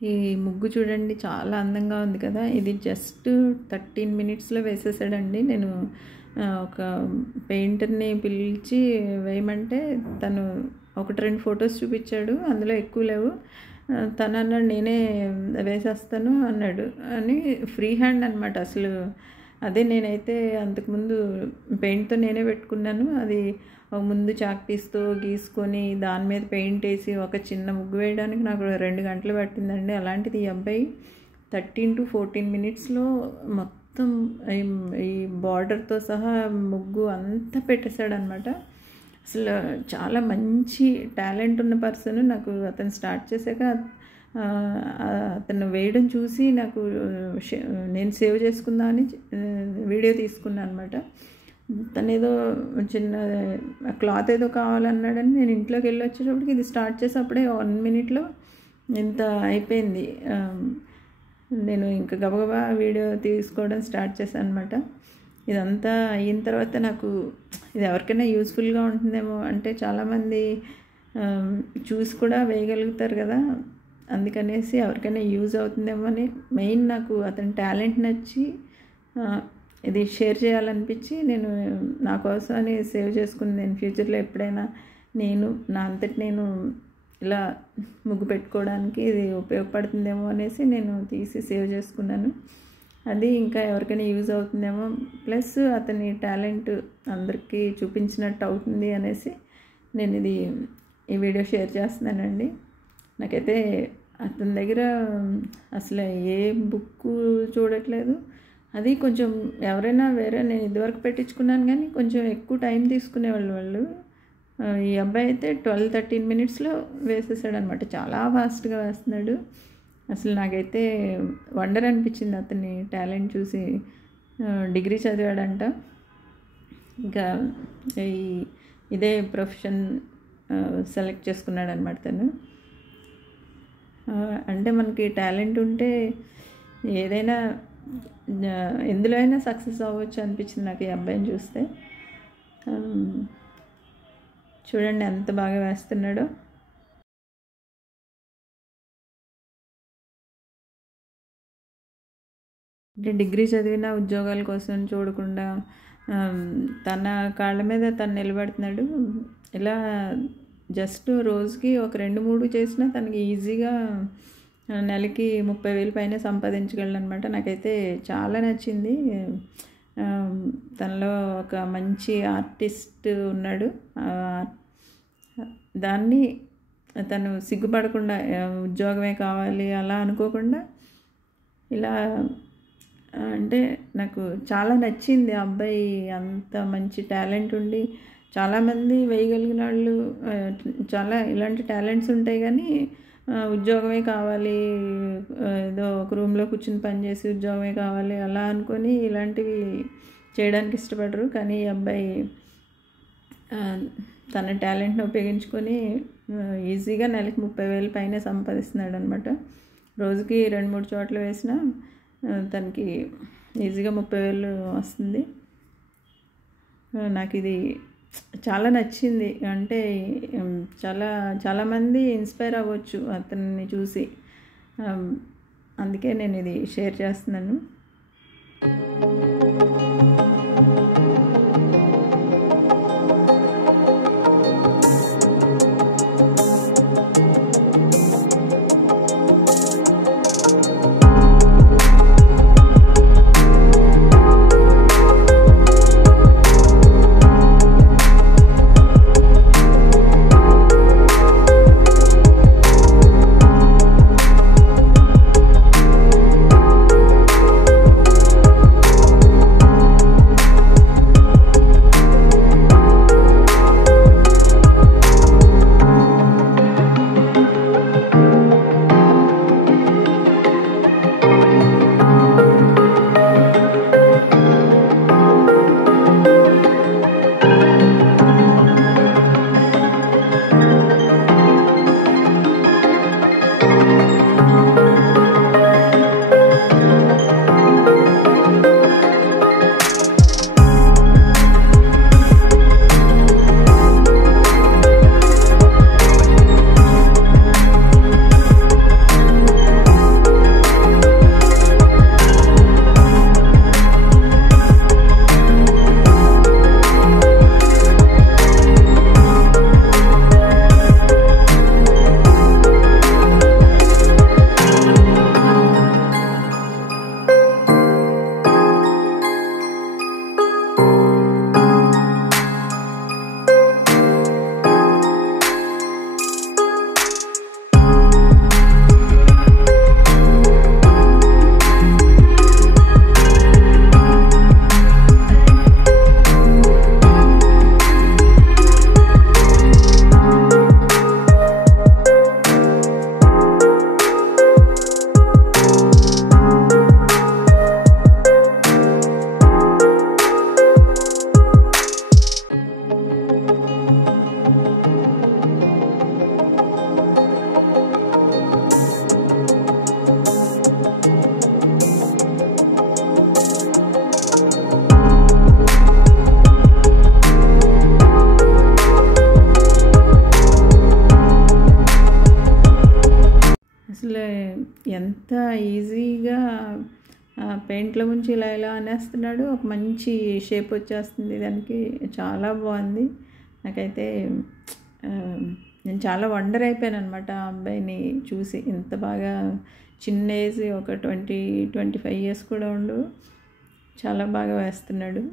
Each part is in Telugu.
ఈ ముగ్గు చూడండి చాలా అందంగా ఉంది కదా. ఇది జస్ట్ 13 మినిట్స్లో వేసేసాడండి. నేను ఒక పెయింటర్ని పిలిచి వేయమంటే తను 1-2 ఫొటోస్ చూపించాడు, అందులో ఎక్కువ లేవు. తను అన్నాడు నేనే వేసేస్తాను అన్నాడు అని. ఫ్రీ హ్యాండ్ అనమాట అసలు. అదే నేనైతే అంతకుముందు పెయింట్తో నేనే పెట్టుకున్నాను. అది ముందు చాక్ పీస్తో గీసుకొని దాని మీద పెయింట్ వేసి ఒక చిన్న ముగ్గు వేయడానికి నాకు 2 గంటలు పట్టిందండి. అలాంటిది ఈ అబ్బాయి 13 to 14 మినిట్స్లో మొత్తం ఈ బార్డర్తో సహా ముగ్గు అంతా పెట్టేశాడనమాట. అసలు చాలా మంచి టాలెంట్ ఉన్న పర్సన్. నాకు అతను స్టార్ట్ చేశాక అతను వేయడం చూసి నాకు నేను సేవ్ చేసుకుందామని వీడియో తీసుకున్నాను అనమాట. తను ఏదో చిన్న క్లాత్ ఏదో కావాలన్నాడని నేను ఇంట్లోకి వెళ్ళి వచ్చేటప్పటికి ఇది స్టార్ట్ చేసేప్పుడే 1 మినిట్లో ఇంత అయిపోయింది. నేను ఇంకా గబగబా వీడియో తీసుకోవడం స్టార్ట్ చేశాను అనమాట. ఇదంతా అయిన తర్వాత నాకు ఇది ఎవరికైనా యూస్ఫుల్గా ఉంటుందేమో, అంటే చాలామంది చూసి కూడా వేయగలుగుతారు కదా, అందుకనేసి ఎవరికైనా యూజ్ అవుతుందేమో అని మెయిన్ నాకు అతని టాలెంట్ నచ్చి ఇది షేర్ చేయాలనిపించి నేను నా కోసం అని సేవ్ చేసుకుని, నేను ఫ్యూచర్లో ఎప్పుడైనా నేను నా అంతటి నేను ఇలా ముగ్గు పెట్టుకోవడానికి ఇది ఉపయోగపడుతుందేమో అనేసి నేను తీసి సేవ్ చేసుకున్నాను. అది ఇంకా ఎవరికైనా యూజ్ అవుతుందేమో, ప్లస్ అతని టాలెంట్ అందరికీ చూపించినట్టు అవుతుంది అనేసి నేను ఈ వీడియో షేర్ చేస్తున్నానండి. నాకైతే అతని దగ్గర అసలు ఏ బుక్ చూడట్లేదు. అది కొంచెం ఎవరైనా వేరే నేను ఇదివరకు పెట్టించుకున్నాను కానీ కొంచెం ఎక్కువ టైం తీసుకునేవాళ్ళు. ఈ అబ్బాయి అయితే 12-13 మినిట్స్లో వేసేసాడనమాట. చాలా ఫాస్ట్గా వేస్తున్నాడు. అసలు నాకైతే వండర్ అనిపించింది అతని టాలెంట్ చూసి. డిగ్రీ చదివాడంట, ఇంకా ఇదే ప్రొఫెషన్ సెలెక్ట్ చేసుకున్నాడు అనమాట తను. అంటే మనకి టాలెంట్ ఉంటే ఏదైనా ఎందులో అయినా సక్సెస్ అవ్వచ్చు అనిపించింది నాకు ఈ అబ్బాయిని చూస్తే. చూడండి ఎంత బాగా వేస్తున్నాడో. అంటే డిగ్రీ చదివిన ఉద్యోగాల కోసం చూడకుండా తన కాళ్ళ మీద తను నిలబడుతున్నాడు. ఇలా జస్ట్ రోజుకి ఒక 2-3 చేసినా తనకి ఈజీగా నెలకి 30,000 పైన సంపాదించగలను అనమాట. నాకైతే చాలా నచ్చింది. తనలో ఒక మంచి ఆర్టిస్ట్ ఉన్నాడు. దాన్ని తను సిగ్గుపడకుండా ఉద్యోగమే కావాలి అలా అనుకోకుండా ఇలా, అంటే నాకు చాలా నచ్చింది. ఆ అబ్బాయి అంత మంచి టాలెంట్ ఉండి, చాలామంది వేయగలిగిన వాళ్ళు చాలా ఇలాంటి టాలెంట్స్ ఉంటాయి కానీ ఉద్యోగమే కావాలి, ఏదో ఒక రూమ్లో కూర్చుని పనిచేసి ఉద్యోగమే కావాలి అలా అనుకొని ఇలాంటివి చేయడానికి ఇష్టపడరు. కానీ ఈ అబ్బాయి తన టాలెంట్ని ఉపయోగించుకొని ఈజీగా నెలకి 30,000 పైన సంపాదిస్తున్నాడు అనమాట. రోజుకి 2-3 చోట్ల వేసినా తనకి ఈజీగా 30,000 వస్తుంది. నాకు ఇది చాలా నచ్చింది. అంటే చాలామంది ఇన్స్పైర్ అవ్వచ్చు అతన్ని చూసి. అందుకే నేను ఇది షేర్ చేస్తున్నాను. అసలు ఎంత ఈజీగా పెయింట్లో ముంచి ఇలా ఇలా అనేస్తున్నాడు. ఒక మంచి షేప్ వచ్చేస్తుంది దానికి. చాలా బాగుంది. నాకైతే నేను చాలా వండర్ అయిపోయాను అనమాట ఆ అబ్బాయిని చూసి. ఇంత బాగా చిన్న ఏజ్, ఒక 20-25 ఇయర్స్ కూడా ఉండు, చాలా బాగా వేస్తున్నాడు.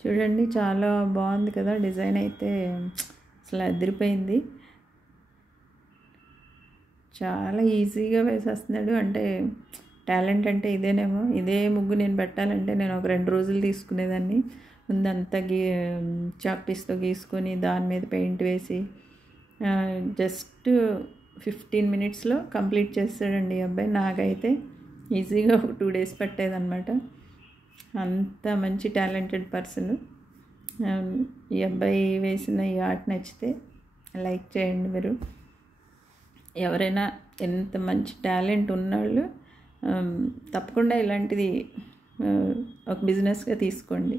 చూడండి చాలా బాగుంది కదా, డిజైన్ అయితే అసలు అదిరిపోయింది. చాలా ఈజీగా వేసేస్తున్నాడు. అంటే టాలెంట్ అంటే ఇదేనేమో. ఇదే ముగ్గు నేను పెట్టాలంటే నేను ఒక 2 రోజులు తీసుకునేదాన్ని. ముందంతా చాక్ పీస్తో గీసుకొని దాని మీద పెయింట్ వేసి జస్ట్ 15 మినిట్స్లో కంప్లీట్ చేస్తాడండి ఈ అబ్బాయి. నాకైతే ఈజీగా ఒక 2 డేస్ పట్టేదన్నమాట. అంత మంచి టాలెంటెడ్ పర్సన్. ఈ అబ్బాయి వేసిన ఈ ఆర్ట్ నచ్చితే లైక్ చేయండి. మీరు ఎవరైనా ఎంత మంచి టాలెంట్ ఉన్నవాళ్ళు తప్పకుండా ఇలాంటిది ఒక బిజినెస్గా తీసుకోండి.